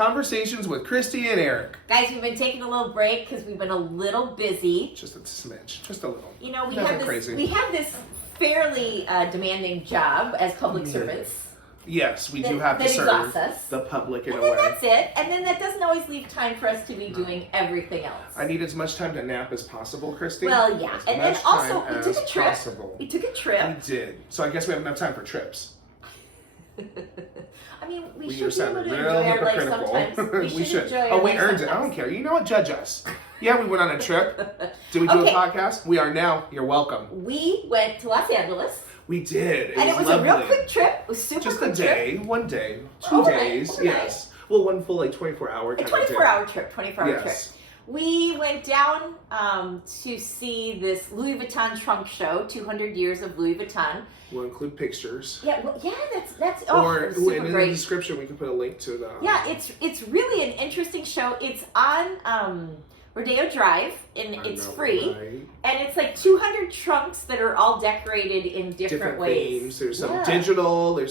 Conversations with Kristy and Erick. Guys, we've been taking a little break because we've been a little busy. Just a smidge. Just a little. You know, we have this fairly demanding job as public servants. Yes, we do have to serve the public in a way. And then that's it. And then that doesn't always leave time for us to be doing everything else. I need as much time to nap as possible, Kristy. Well, yeah. And then also, we took a trip. Possible. We took a trip. We did. So I guess we have enough time for trips. I mean, we should just be able to enjoy our life sometimes. We should. Oh, we earned it. I don't care. You know what? Judge us. Yeah, we went on a trip. Did we do a podcast? We are now. You're welcome. We went to Los Angeles. We did. It was lovely. A real quick trip. It was super just quick a day, trip. 1 day, 2 days. Yes. Well, one full 24-hour. A 24-hour trip. 24-hour trip. We went down to see this Louis Vuitton trunk show, 200 years of Louis Vuitton. We'll include pictures. Yeah, that's or super in great. The description we can put a link to the. Yeah, it's really an interesting show. It's on Rodeo Drive, and it's free, right? And it's like 200 trunks that are all decorated in different ways. Themes. There's some digital. They're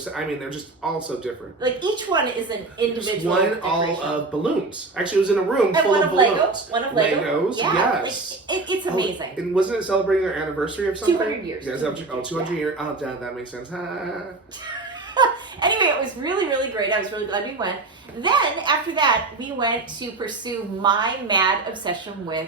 just all so different. Like each one is an individual. One all of balloons. Actually, it was in a room full of balloons. One of Legos. Yeah, yes. Like, it's amazing. And wasn't it celebrating their anniversary of something? 200 years. Yeah, 200 years. Oh, that makes sense. Anyway, it was really, really great. I was really glad we went. Then, after that, we went to pursue my mad obsession with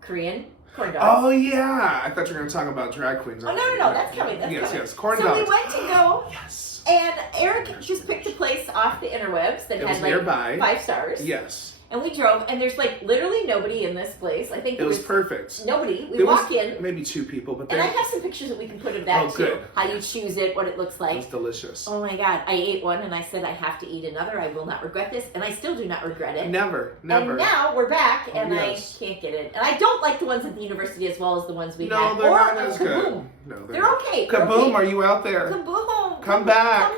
Korean Corndogs. Oh, yeah. I thought you were going to talk about drag queens. Oh, no. That's coming. Yes. Corndogs. So we went to go. Yes. And Eric just picked a place off the interwebs that had nearby. 5 stars. Yes. And we drove, and there's literally nobody in this place. I think it was perfect. Nobody. We walk in. Maybe 2 people, but and I have some pictures that we can put of that too. Good. How you choose it, what it looks like. It's delicious. Oh my God! I ate one, and I said I have to eat another. I will not regret this, and I still do not regret it. Never. And now we're back, and I can't get it. And I don't like the ones at the university as well as the ones we had. No, they're not as good. No, they're okay. Kaboom! Are you out there? Kaboom! Come back.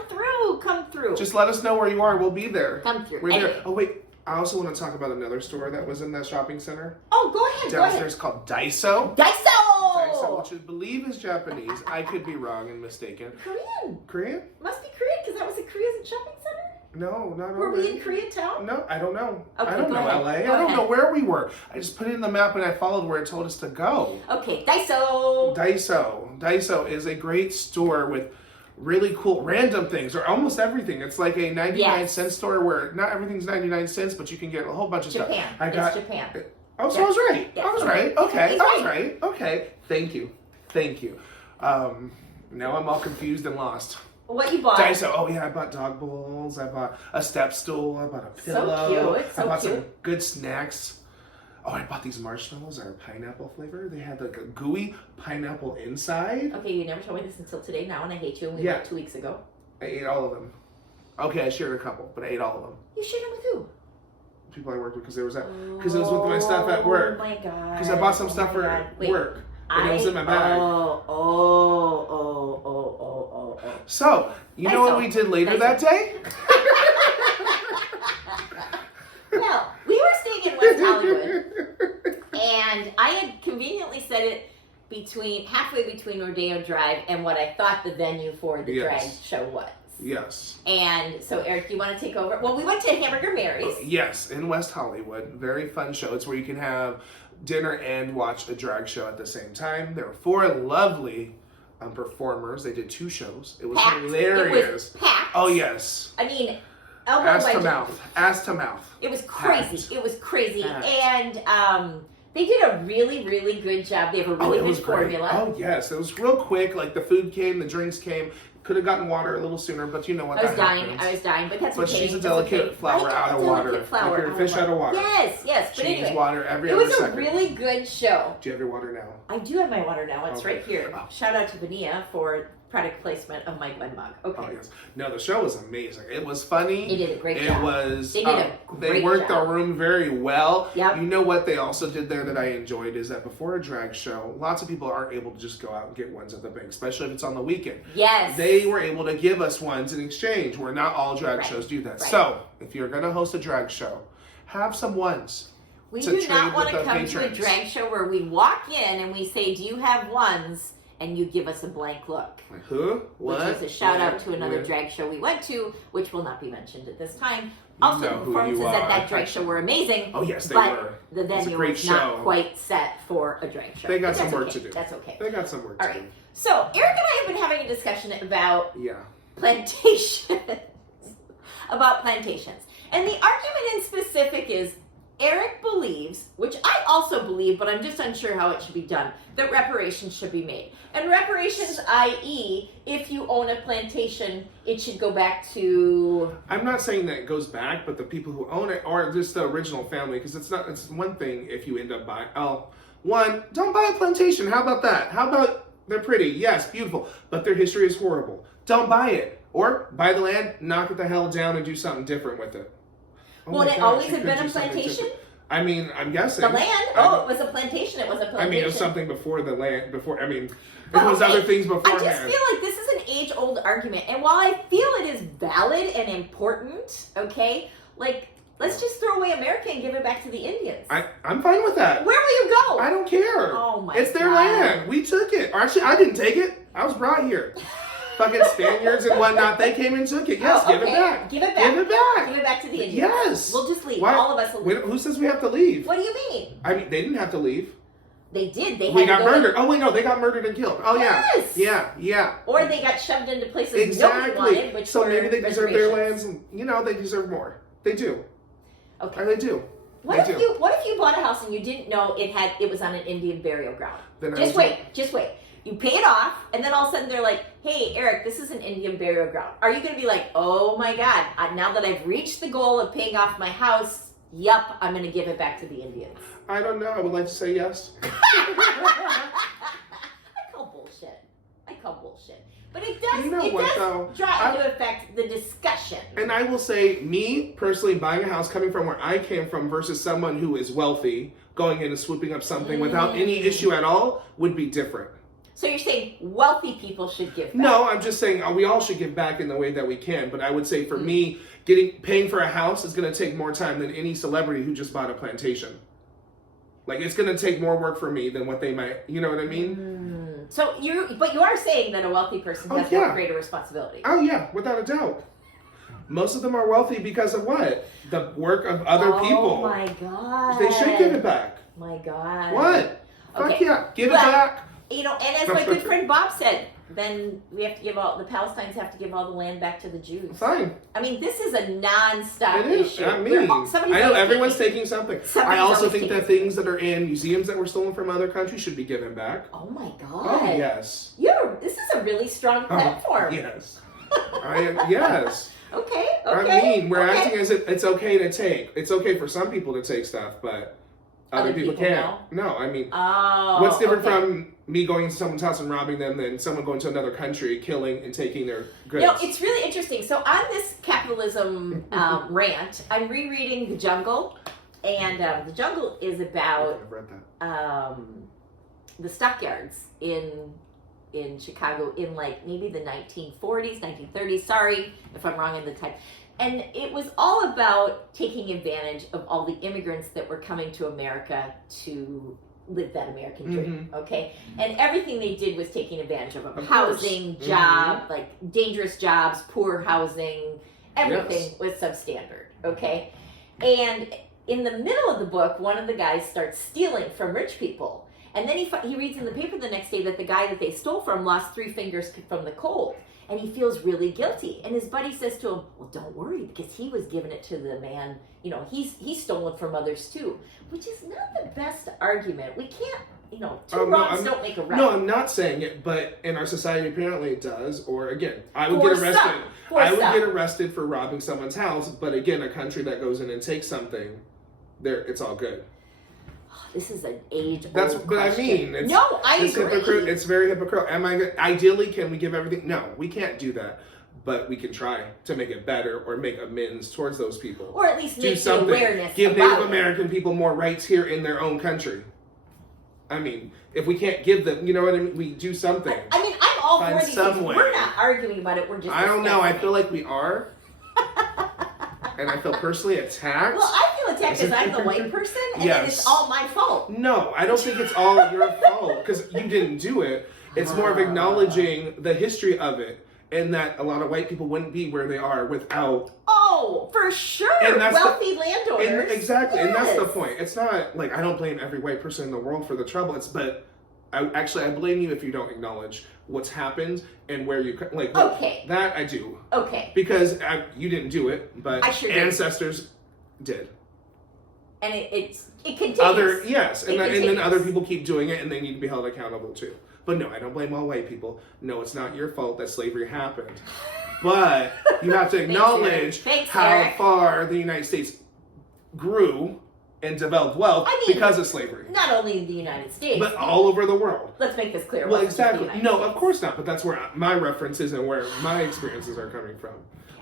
Come through. Just let us know where you are. We'll be there. Come through. We're there. Oh wait. I also want to talk about another store that was in that shopping center. Oh, go ahead. Downstairs called Daiso. Daiso, which I believe is Japanese. I could be wrong and mistaken. Korean? Must be Korean because that was a Korean shopping center? No, not Were we in Koreatown? No, I don't know. Okay, I don't know LA. I don't know where we were. I just put it in the map and I followed where it told us to go. Okay, Daiso. Daiso is a great store with really cool random things, or almost everything. It's like a 99-cent store where not everything's 99 cents, but you can get a whole bunch of stuff. It's Japan. Oh, so I was right. Yes. I was right. Okay, I was right. Okay, thank you. Now I'm all confused and lost. What you bought? Daiso. Oh yeah, I bought dog bowls. I bought a step stool. I bought a pillow. So cute. I bought some good snacks. Oh, I bought these marshmallows that are pineapple flavor. They had like a gooey pineapple inside. Okay, you never told me this until today now, and I hate you. And we went 2 weeks ago. I ate all of them. Okay, I shared a couple, but I ate all of them. You shared them with who? People I worked with, because it was with my stuff at work. Oh my God. Because I bought some stuff for work. And it was in my bag. Oh. So, you know what we did later that day? Well, we were staying in West Hollywood, and I had conveniently set it halfway between Rodeo Drive and what I thought the venue for the drag show was. Yes. And so, Eric, you want to take over? Well, we went to Hamburger Mary's. Yes, in West Hollywood. Very fun show. It's where you can have dinner and watch a drag show at the same time. There were 4 lovely performers. They did 2 shows. It was hilarious. It was packed. Oh, yes. I mean, ass to mouth. It was crazy. Packed. It was crazy. Packed. And they did a really, really good job. They have a really good formula. Oh, yes. It was real quick. Like, the food came, the drinks came. Could have gotten water a little sooner, but you know what? I was dying, but that's okay. But she's a delicate flower out of water. Like you're a fish out of water. Yes. But she needs water every other second. It was a really good show. Do you have your water now? I do have my water now. It's right here. Oh. Shout out to Vania for product placement of my Glen mug. Okay. Oh, yes. No, the show was amazing. It was funny. They did a great job. They worked the room very well. Yep. You know what they also did there that I enjoyed is that before a drag show, lots of people aren't able to just go out and get ones at the bank, especially if it's on the weekend. Yes. They were able to give us ones in exchange, where not all drag shows do that. Right. So, if you're going to host a drag show, have some ones. We do not want to come to a drag show where we walk in and we say, do you have ones? and you give us a blank look. Like, huh? What? Which is a shout out to Where? another Where? drag show we went to, which will not be mentioned at this time. Also, know the who performances you at are. that drag show were amazing. Oh, yes, they but were. the It's a venue great was not show. quite set for a drag show. They got But some that's work okay. to do. That's okay. They got some work All to right. do. So, Eric and I have been having a discussion about Yeah. plantations. About plantations. And the argument in specific is Eric believes, which I also believe, but I'm just unsure how it should be done, that reparations should be made. And reparations, i.e., if you own a plantation, it should go back to... I'm not saying that it goes back, but the people who own it are just the original family, because it's one thing if you end up buying, don't buy a plantation. How about that? How about they're pretty? Yes, beautiful, but their history is horrible. Don't buy it. Or buy the land, knock it the hell down, and do something different with it. Oh well, my it gosh, always you had could been do a something plantation? different. I mean, I'm guessing. The land? Oh, it was a plantation. It was a plantation. I mean, it was something before the land, it Oh, was other things I beforehand. just feel like this is an age-old argument. And while I feel it is valid and important, okay, like, let's just throw away America and give it back to the Indians. I'm fine with that. Where will you go? I don't care. Oh my It's their God. land. We took it. Or actually, I didn't take it. I was brought here. Fucking Spaniards and whatnot, they came and took it. Yes, Oh, give it okay. back. Give it back. Give it back. Give it back to the Indians. Yes. We'll just leave. Why- All of us will leave. Who says we have to leave? What do you mean? I mean, they didn't have to leave. They did. They We had got to go murdered. Oh, wait, no, they got murdered and killed. Oh, Yes. yeah. Or they got shoved into places Exactly. nobody wanted, which So were maybe they deserve their reservations. lands, and, they deserve more. They do. Okay. Or they do. What They if do. you bought a house and you didn't know it was on an Indian burial ground? Then I Just would- wait. You pay it off, and then all of a sudden they're like, "Hey, Eric, this is an Indian burial ground." Are you going to be like, "Oh my God, now that I've reached the goal of paying off my house, yup, I'm going to give it back to the Indians"? I don't know. I would like to say yes. I call bullshit. But it does. You know it what, does though? draw into effect the discussion. And I will say, me personally buying a house coming from where I came from versus someone who is wealthy going in and swooping up something without any issue at all would be different. So you're saying wealthy people should give back? No, I'm just saying we all should give back in the way that we can. But I would say for me, paying for a house is going to take more time than any celebrity who just bought a plantation. Like, it's going to take more work for me than what they might, you know what I mean? So but you are saying that a wealthy person has yeah. a greater responsibility. Oh yeah, without a doubt. Most of them are wealthy because of what? The work of other people. Oh my God. They should give it back. My God. What? Fuck Okay. yeah, give it But- back. And as my good friend Bob said, then we have to give the Palestinians have to give all the land back to the Jews. Fine. I mean, this is a non-stop It is. issue. I mean, I know everyone's taking something. I also think that things that are in museums that were stolen from other countries should be given back. Oh my God. Oh, yes. This is a really strong platform. Yes. Yes. Okay. I mean, we're acting as if it's okay to take. It's okay for some people to take stuff, but other people can't. No, I mean, what's different from me going to someone's house and robbing them than someone going to another country, killing and taking their goods? It's really interesting. So on this capitalism rant, I'm rereading The Jungle, and The Jungle is about I've read that. the stockyards in Chicago in like maybe the 1940s, 1930s. Sorry if I'm wrong in the time. And it was all about taking advantage of all the immigrants that were coming to America to live that American dream, okay? And everything they did was taking advantage of them. Housing, job, like dangerous jobs, poor housing, everything was substandard, okay? And in the middle of the book, one of the guys starts stealing from rich people. And then he reads in the paper the next day that the guy that they stole from lost 3 fingers from the cold. And he feels really guilty. And his buddy says to him, well, don't worry, because he was giving it to the man, he's stolen from others too. Which is not the best argument. We can't, two wrongs don't make a right. No, I'm not saying it, but in our society apparently it does. Or again, I would For get arrested. some. For I would some. get arrested for robbing someone's house, but again, a country that goes in and takes something, it's all good. This is an age-old That's what I mean. It's agree. It's very hypocritical. Ideally, can we give everything? No, we can't do that. But we can try to make it better or make amends towards those people. Or at least do make something. the awareness Give about Native American people more rights here in their own country. I mean, if we can't give them, you know what I mean? We do something. I mean, I'm all Find for these some things. way. We're not arguing about it. We're just I don't know. I discussing feel like we are. And I feel personally attacked. Well, I feel feel attacked because I'm the white person, and then Yes. it's all my fault. No, I don't think it's all your fault because you didn't do it. It's more of acknowledging the history of it and that a lot of white people wouldn't be where they are without. Oh, for sure. And that's wealthy landowners. Exactly, Yes. and that's the point. It's not like I don't blame every white person in the world for the trouble. But I blame you if you don't acknowledge what's happened and where you like. Okay. That I do. Okay. Because you didn't do it, but I sure did. ancestors did. And it continues. Yes, and then continues. other people keep doing it, and they need to be held accountable too. But no, I don't blame all white people. No, it's not your fault that slavery happened. But you have to acknowledge how Erick. far the United States grew and developed wealth because of slavery. Not only in the United States, but all over the world. Let's make this clear. Well, exactly. No, States. of course not. But that's where my references and where my experiences are coming from.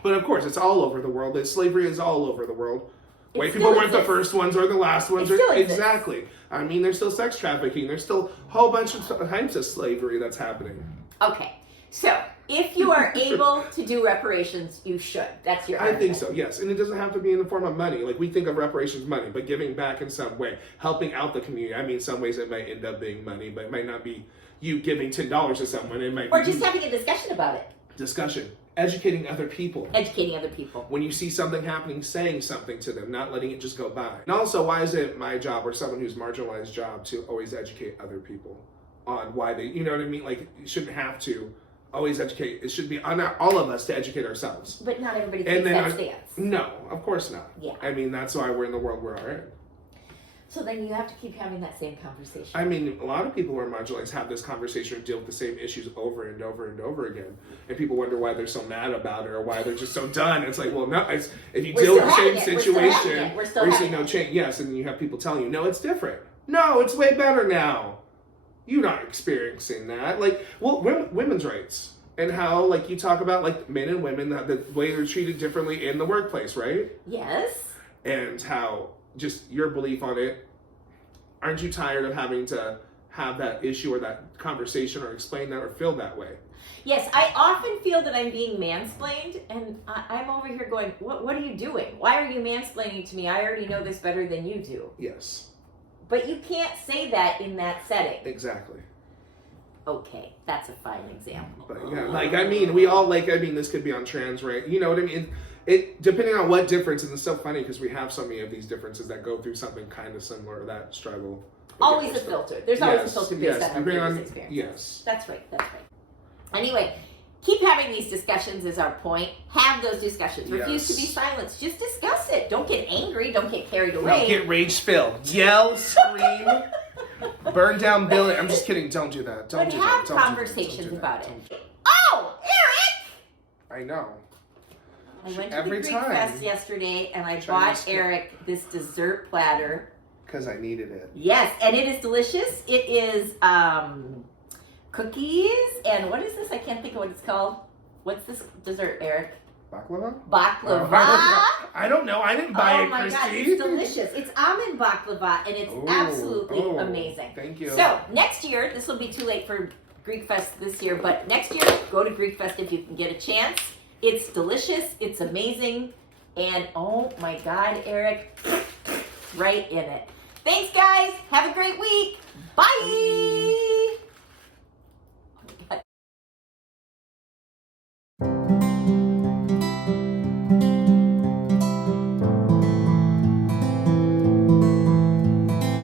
But of course, it's all over the world. Slavery is all over the world. White people weren't the first ones or the last ones. Exactly. I mean, there's still sex trafficking. There's still a whole bunch of types of slavery that's happening. Okay. So, if you are able to do reparations, you should. That's your argument. I think so, yes. And it doesn't have to be in the form of money. Like, we think of reparations money, but giving back in some way, helping out the community. I mean, some ways it might end up being money, but it might not be you giving $10 to someone. It might or be just having a discussion about it. Discussion. Educating other people. Educating other people. When you see something happening, saying something to them, not letting it just go by. And also, why is it my job or someone who's marginalized job to always educate other people on why they, you know what I mean? Like, you shouldn't have to always educate. It should be on all of us to educate ourselves. But not everybody takes that stance. No, of course not. Yeah. I mean, that's why we're in the world we are in. So then you have to keep having that same conversation. I mean, a lot of people who are marginalized have this conversation and deal with the same issues over and over and over again. And people wonder why they're so mad about it or why they're just so done. It's like, well, no, if you deal with the same situation, we're still you see no change. Yes, and you have people telling you, no, it's different. No, it's way better now. You're not experiencing that. Like, well, women's rights and how, like, you talk about, like, men and women, the way they're treated differently in the workplace, right? Yes. And how just your belief on it. Aren't you tired of having to have that issue or that conversation or explain that or feel that way? Yes, I often feel that I'm being mansplained, and I'm over here going, what are you doing? Why are you mansplaining to me? I already know this better than you do. Yes. But you can't say that in that setting. Exactly. Okay, that's a fine example. But yeah, like, I mean, we all, like, I mean, this could be on trans, right? You know what I mean? It depending on what difference, and it's so funny because we have so many of these differences that go through something kind of similar to that struggle. Always a filter. There's always a filter based on our previous experience. Yes. That's right. Anyway, keep having these discussions is our point. Have those discussions. Refuse to be silenced. Just discuss it. Don't get angry. Don't get carried away. Don't get rage-filled. Yell, scream, burn down building. I'm just kidding. Don't do that. Don't do that. But have conversations about it. Oh, Erick! I know. I went to the Greek Fest yesterday and I bought Erick this dessert platter. Because I needed it. Yes, and it is delicious. It is cookies and what is this? I can't think of what it's called. What's this dessert, Erick? Baklava? Baklava. I don't know. I didn't buy it, Kristy. Oh my God, it's delicious. It's almond baklava and it's absolutely amazing. Thank you. So next year, this will be too late for Greek Fest this year, but next year, go to Greek Fest if you can get a chance. It's delicious, it's amazing, and oh my God, Erick, right in it. Thanks, guys. Have a great week. Bye.